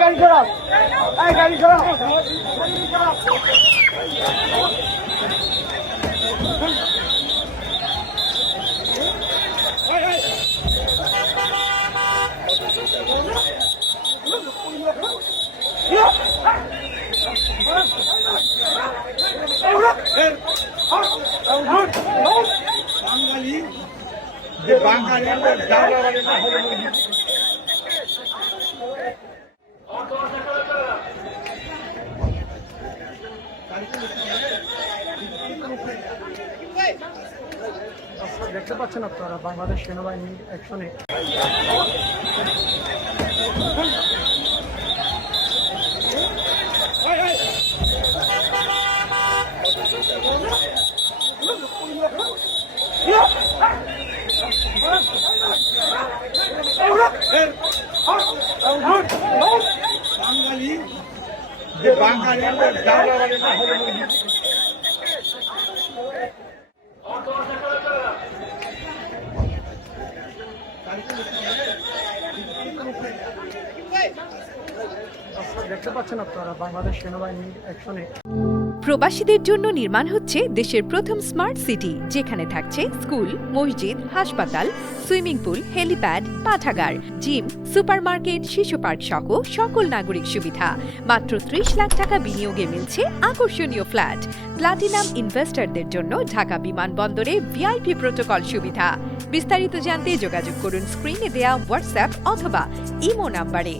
গাড়ি খারাপ, গাড়ি খারাপ। বাঙালি যে বাঙালি দেখতে পাচ্ছেন আপনারা বাংলাদেশ সেনাবাহিনীর অ্যাকশনে বাঙালি যে বাঙালি দেখতে পাচ্ছেন আপনারা বাংলাদেশ সেনাবাহিনীর অ্যাকশনে। প্রবাসীদের জন্য নির্মাণ হচ্ছে দেশের প্রথম স্মার্ট সিটি, যেখানে থাকছে স্কুল, মসজিদ, হাসপাতাল, সুইমিং পুল, হেলিপ্যাড, পাঠাগার, জিম, সুপারমার্কেট, শিশু পার্ক সহ সকল নাগরিক সুবিধা। মাত্র ৩০ লাখ টাকা বিনিয়োগে মিলছে আকর্ষণীয় ফ্ল্যাট। প্লাটিনাম ইনভেস্টরদের জন্য ঢাকা বিমানবন্দরে ভিআইপি প্রোটোকল সুবিধা। বিস্তারিত জানতে যোগাযোগ করুন স্ক্রিনে দেয়া হোয়াটসঅ্যাপ অথবা ইমো নাম্বারে।